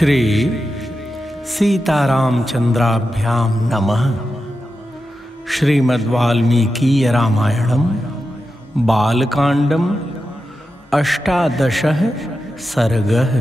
श्री सीतारामचंद्राभ्यां नमः। श्रीमद्वाल्मीकीय रामायणं बालकांडं अष्टादशः सर्गः।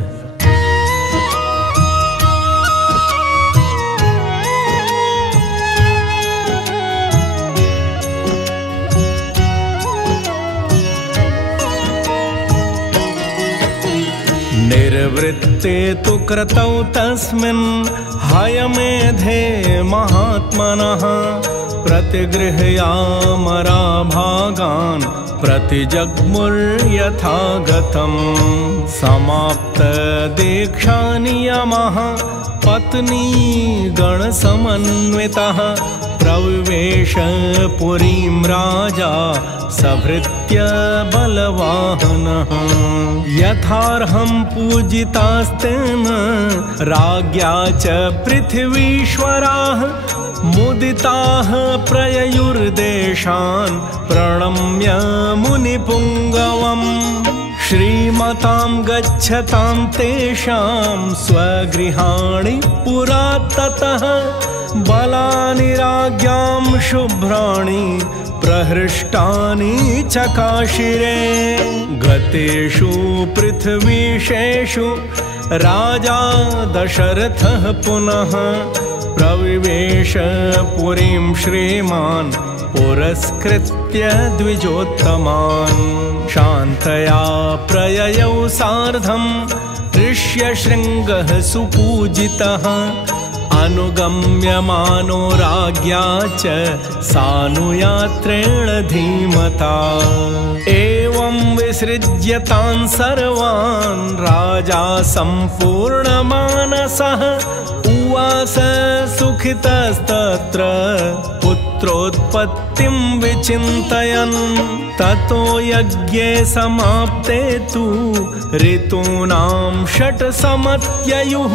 निर्वृत्ते तु कृतौ तस्मिन् हयमेधे महात्मनः प्रतिगृह्यामराभागान् प्रतिजग्मुर्यथागतं समाप्तदीक्षानियमः पत्नी गणसमन्वितः प्रविवेश पुरीं राजा सभृत्य बलवाहनः यथार्हं पूजितास्तेन राज्ञा च पृथिवीश्वराः मुदिताः प्रययुर्देशान् प्रणम्य मुनिपुङ्गवम् श्रीमतां गच्छतां तेषां स्वगृहाणि पुरा ततः बलानि राज्ञां शुभ्राणि प्रहृष्टानि चकाशिरे गतेषु पृथ्वीशेषु राजा दशरथः पुनः प्रविवेश पुरीं श्रीमान् पुरस्कृत्य द्विजोत्तमान् शान्तया प्रययौ सार्धं ऋष्यशृङ्गः सुपूजितः अनुगम्यमानो राज्ञा च सानुयात्रेण धीमता एवं विसृज्य तान् सर्वान् राजा सम्पूर्णमानसः उवास सुखितस्तत्र पुत्रोत्पत्तिं विचिन्तयन् ततो यज्ञे समाप्ते तु ऋतूनां षट्समत्ययुः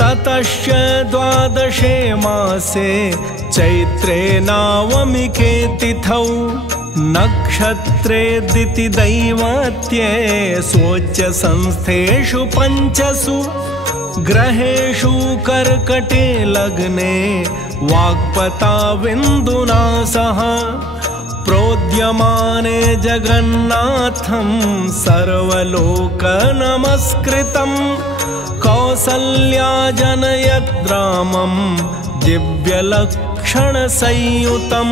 ततश्च द्वादशे मासे चैत्रे नावमिके तिथौ नक्षत्रे दितिदैवत्ये स्वोच्च संस्थेषु पञ्चसु ग्रहेषु कर्कटे लग्ने वाग्पताविन्दुना सह प्रोद्यमाने जगन्नाथं सर्वलोकनमस्कृतं कौसल्या जनयत् रामं दिव्यलक्षणसंयुतं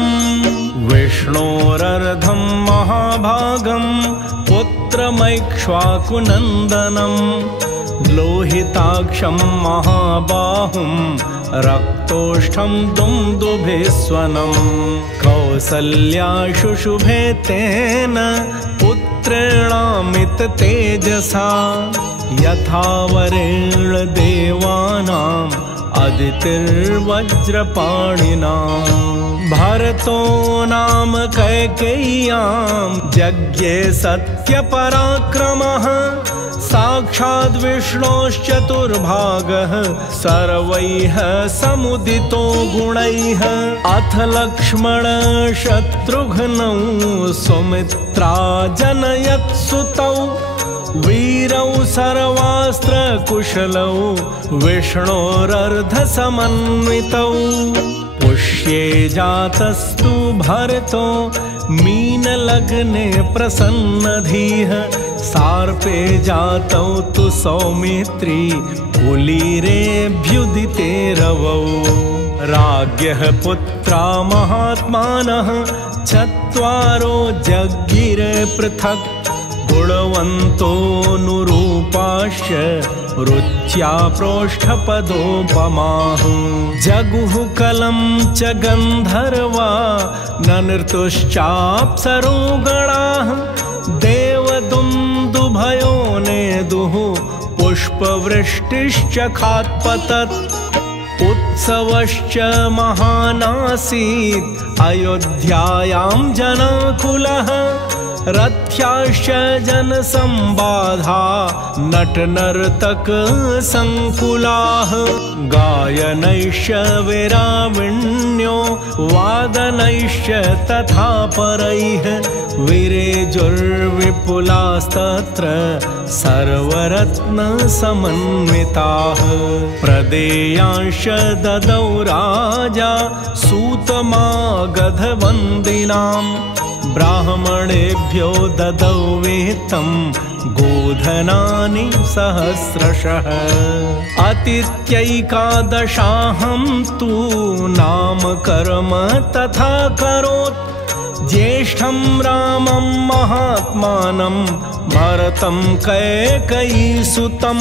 विष्णोरर्धं महाभागं पुत्रमैक्ष्वाकुनन्दनं लोहिताक्षं महाबाहुं रक्तोष्ठं दुन्दुभिस्वनं कौसल्या शुशुभे तेन पुत्रेणामित तेजसा यथा वरेण देवानाम् अदितिर्वज्रपाणिनां भरतो नाम कैकेय्यां जज्ञे सत्यपराक्रमः साक्षाद् विष्णोश्चतुर्भागः सर्वैः समुदितो गुणैः अथ लक्ष्मण शत्रुघ्नौ सुमित्रा जनयत् सुतौ वीरौ सर्वास्त्रकुशलौ विष्णोरर्धसमन्वितौ पुष्ये जातस्तु भरतो मीनलग्ने प्रसन्नधीः सार्पे जातौ तु सौमित्री कुलीरेऽभ्युदिते रवौ राज्ञः पुत्रा महात्मानः चत्वारो जज्ञिरे पृथक् गुणवन्तोऽनुरूपाश्च रुच्या प्रोष्ठपदोपमाः जगुः कलं च गन्धर्वा ननृतुश्चाप्सरो गणाः देवदुन्दुभयो नेदुः पुष्पवृष्टिश्च खात्पतत् उत्सवश्च महानासीत् अयोध्यायां जनाकुलः रथ्याश्च जनसंबाधा नटनर्तक संकुलाः गायनैश्च विराविण्यो वादनैश्च तथा परैः विरेजुर्विपुलास्तत्र सर्वरत्नसमन्विताः। प्रदेयांश ददौ राजा सूतमागधवन्दिनाम्। ब्राह्मणेभ्यो ददौ वेत्तं गोधनानि सहस्रशः। अतिथ्यैकादशाहं तु नामकर्म तथा करोत्। ज्येष्ठं रामं महात्मानं भरतं कैकेयीसुतं।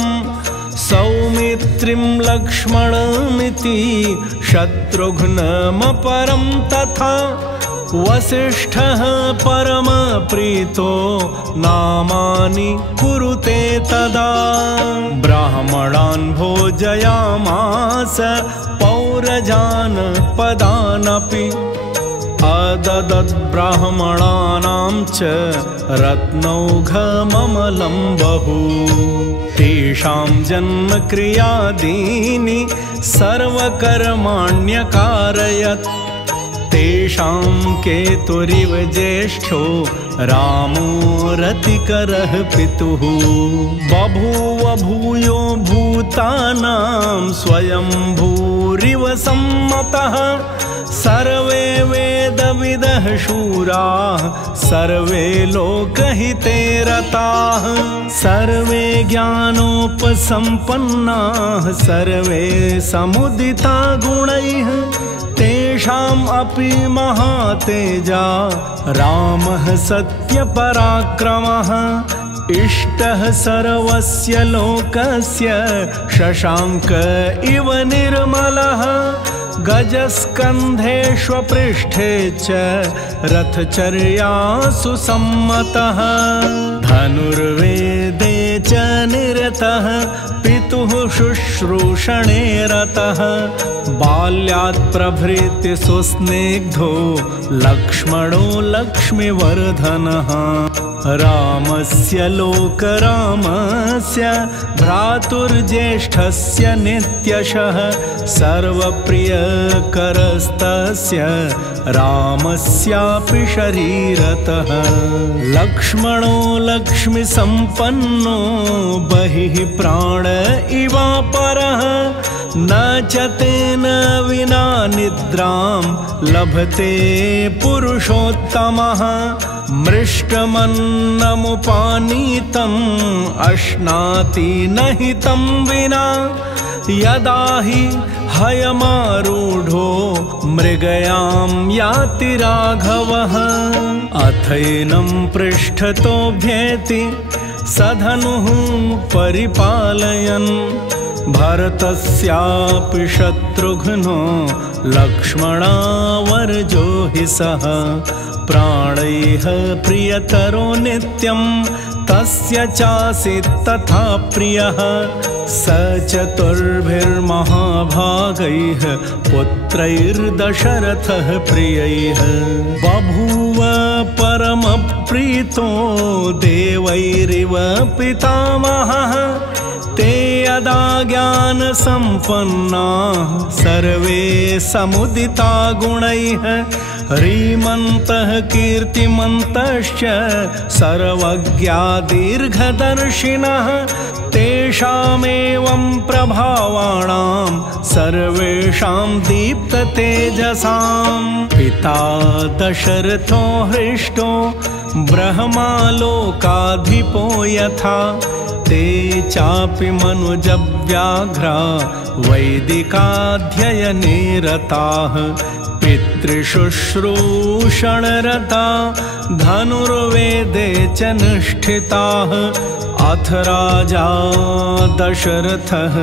सौमित्रिं लक्ष्मणमिति शत्रुघ्नमपरं तथा। वसिष्ठः परमप्रीतो नामानि कुरुते तदा। ब्राह्मणान् भोजयामास पौरजान् पदानपि। अददद् ब्राह्मणानां च रत्नौघममलं बहु। तेषां जन्मक्रियादीनि सर्वकर्माण्यकारयत्। तेषां केतुरिव ज्येष्ठो रामो रतिकरः पितुः। बभूव भूयो भूतानां स्वयंभूरिव सम्मतः। सर्वे वेदविदः शूराः सर्वे लोकहिते रताः। सर्वे ज्ञानोपसम्पन्नाः सर्वे समुदिता गुणैः। तेषाम् अपि महातेजा रामः सत्यपराक्रमः। इष्टः सर्वस्य लोकस्य शशाङ्क इव निर्मलः। गजस्कन्धेष्वपृष्ठे च रथचर्यासु सम्मतः। धनुर्वेदे च निरतः पितुः शुश्रूषणे रतः। बाल्यात् प्रभृति सुस्निग्धो लक्ष्मणो लक्ष्मीवर्धनः। रामस्य लोकरामस्य भ्रातुर्ज्येष्ठस्य नित्यशः। सर्वप्रियकरस्तस्य रामस्यापि शरीरतः। लक्ष्मणो लक्ष्मीसम्पन्नो बहिः प्राण इवापरः। न च तेन विना निद्रां लभते पुरुषोत्तमः। मृष्टमन्नमुपानीतम् अश्नाति न हि तं विना। यदा हि हयमारूढो मृगयां याति राघवः। अथैनं पृष्ठतोऽभ्येति सधनुः परिपालयन्। भरतस्यापि शत्रुघ्नो लक्ष्मणावर्जो हि सः। प्राणैः प्रियतरो नित्यं तस्य चासीत् तथा प्रियः। स चतुर्भिर्महाभागैः पुत्रैर्दशरथः प्रियैः। बभूव परमप्रीतो देवैरिव पितामहः। ते यदा ज्ञानसम्पन्नाः सर्वे समुदिता गुणैः। ह्रीमन्तः कीर्तिमन्तश्च सर्वज्ञा दीर्घदर्शिनः। तेषामेवं प्रभावाणां सर्वेषां दीप्ततेजसां। पिता दशरथो हृष्टो ब्रह्मालोकाधिपो यथा। ते चापि मनुजव्याघ्रा वैदिकाध्ययने रताः। पितृशुश्रूषणरता धनुर्वेदे च निष्ठिताः। अथ राजा दशरथः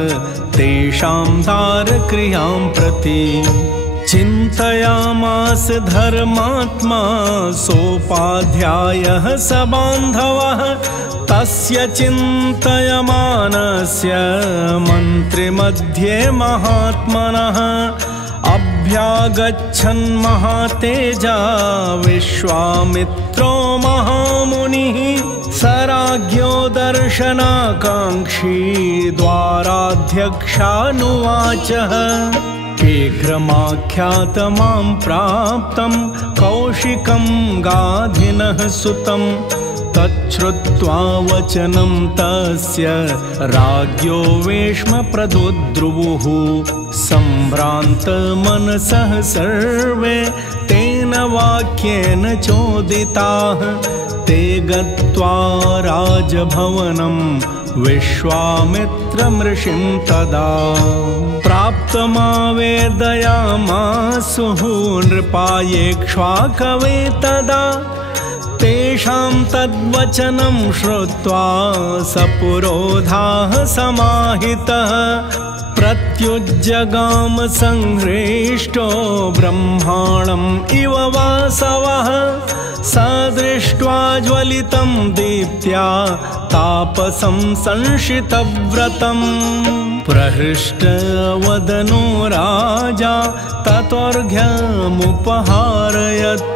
तेषां दारक्रियां प्रति। चिन्तयामास धर्मात्मा सोपाध्यायः स बान्धवः। तस्य चिन्तयमानस्य मन्त्रिमध्ये महात्मनः। अभ्यागच्छन् महातेजा विश्वामित्रो महामुनिः। स राज्ञो दर्शनाकाङ्क्षी द्वाराध्यक्षानुवाचः। शीघ्रमाख्यातमां प्राप्तं कौशिकं गाधिनः सुतं तच्छ्रुत्वा वचनं तस्य राज्ञो वेश्म प्रदुद्रुवुः सम्भ्रान्तमनसः सर्वे तेन वाक्येन चोदिताः ते गत्वा राजभवनं विश्वामित्रमृषिं तदा प्राप्तमावेदयामासुः नृपायेक्ष्वाकवे तदा तेषां तद्वचनं श्रुत्वा सपुरोधाः समाहितः प्रत्युज्जगाम संहृष्टो ब्रह्माणम् इव वासवः स दृष्ट्वा ज्वलितं दीप्त्या तापसं संशितव्रतं प्रहृष्टवदनो राजा ततोऽर्घ्यमुपहारयत्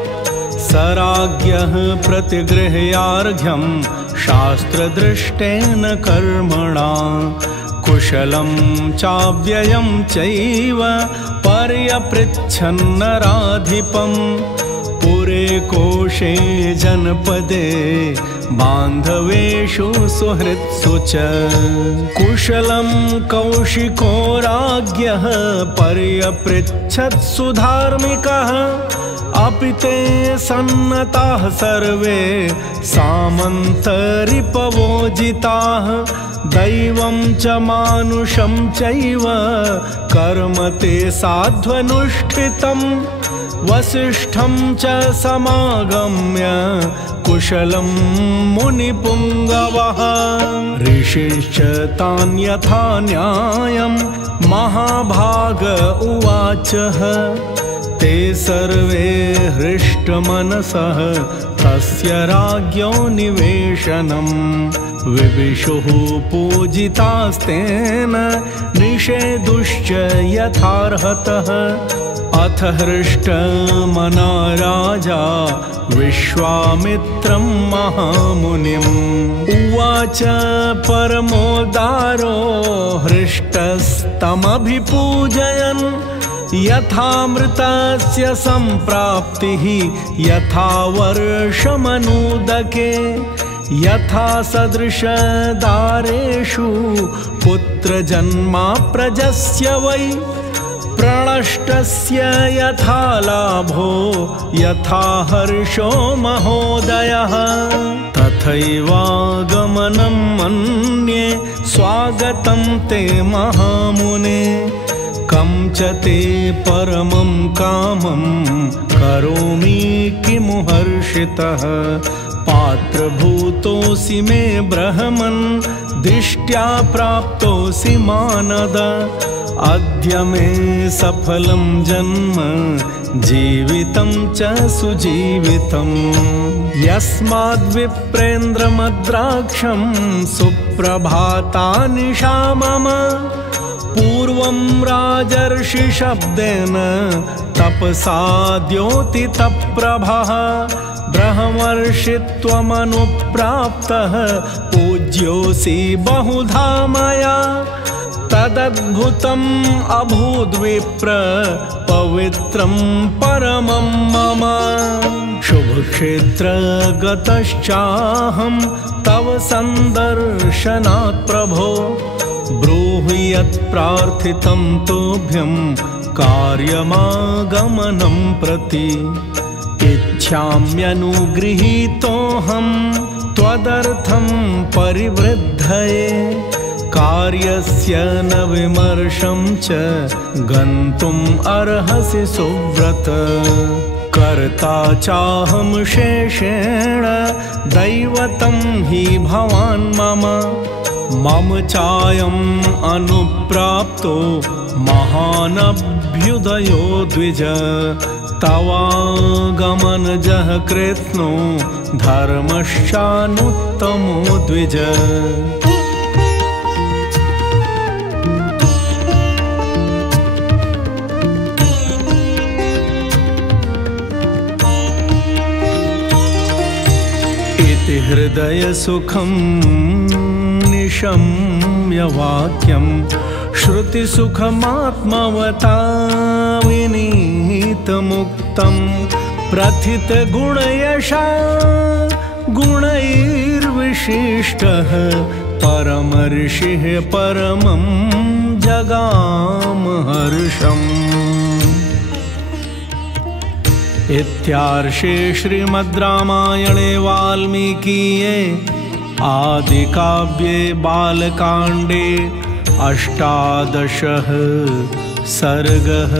स राज्ञः प्रतिगृह्यार्घ्यं शास्त्रदृष्टेन कर्मणा कुशलं चाव्ययं चैव पर्यपृच्छन्नराधिपम् पुरे कोशे जनपदे बान्धवेषु सुहृत्सु च कुशलं कौशिको राज्ञः पर्यपृच्छत्सु धार्मिकः अपि ते सन्नताः सर्वे सामन्तरिपवोजिताः दैवं च मानुषं चैव कर्म ते साध्वनुष्ठितं वसिष्ठं च समागम्य कुशलं मुनिपुङ्गवः ऋषिश्च तान् यथा न्यायं महाभाग उवाचः ते सर्वे हृष्टमनसः तस्य राज्ञो निवेशनम् विविशुः पूजितास्तेन निषेधुश्च यथार्हतः अथ हृष्टमना राजा विश्वामित्रं महामुनिम् उवाच परमोदारो हृष्टस्तमभिपूजयन् यथामृतस्य सम्प्राप्तिः यथा वर्षमनूदके यथा सदृशदारेषु पुत्रजन्मा प्रजस्य वै प्रणष्टस्य यथा लाभो यथा हर्षो महोदयः तथैवागमनं मन्ये स्वागतं ते महामुने कं च ते परमं कामं करोमि किमुहर्षितः पात्रभूतोऽसि मे ब्रह्मन् दिष्ट्या प्राप्तोऽसि मानद अद्य मे सफलं जन्म जीवितं च सुजीवितं यस्माद्विप्रेन्द्रमद्राक्षं सुप्रभातानिशा मम पूर्वं राजर्षिशब्देन तपसा द्योतितप्रभः ब्रह्मर्षित्वमनुप्राप्तः पूज्योऽसि बहुधा मया तदद्भुतम् अभूद्विप्र पवित्रं परमं मम शुभक्षेत्र गतश्चाहं तव सन्दर्शनात् प्रभो ब्रूहि यत् प्रार्थितं तोभ्यं कार्यमागमनं प्रति इच्छाम्यनुगृहीतोऽहं त्वदर्थं परिवृद्धये कार्यस्य न विमर्शं च गन्तुम् अर्हसि सुव्रत कर्ता चाहं शेषेण दैवतं हि भवान् मम चायम् अनुप्राप्तो महानभ्युदयो द्विज तवागमनजः कृत्नो धर्मश्चानुत्तमो द्विज इति हृदयसुखं निशम्य वाक्यं श्रुत्वा श्रुतिसुखमात्मवता विनीतमुक्तं प्रथितगुणयशा गुणैर्विशिष्टः परमर्षिः परमं जगामहर्षम्। इत्यार्षे श्रीमद् रामायणे वाल्मीकीये आदिकाव्ये बालकाण्डे 18 सर्गः।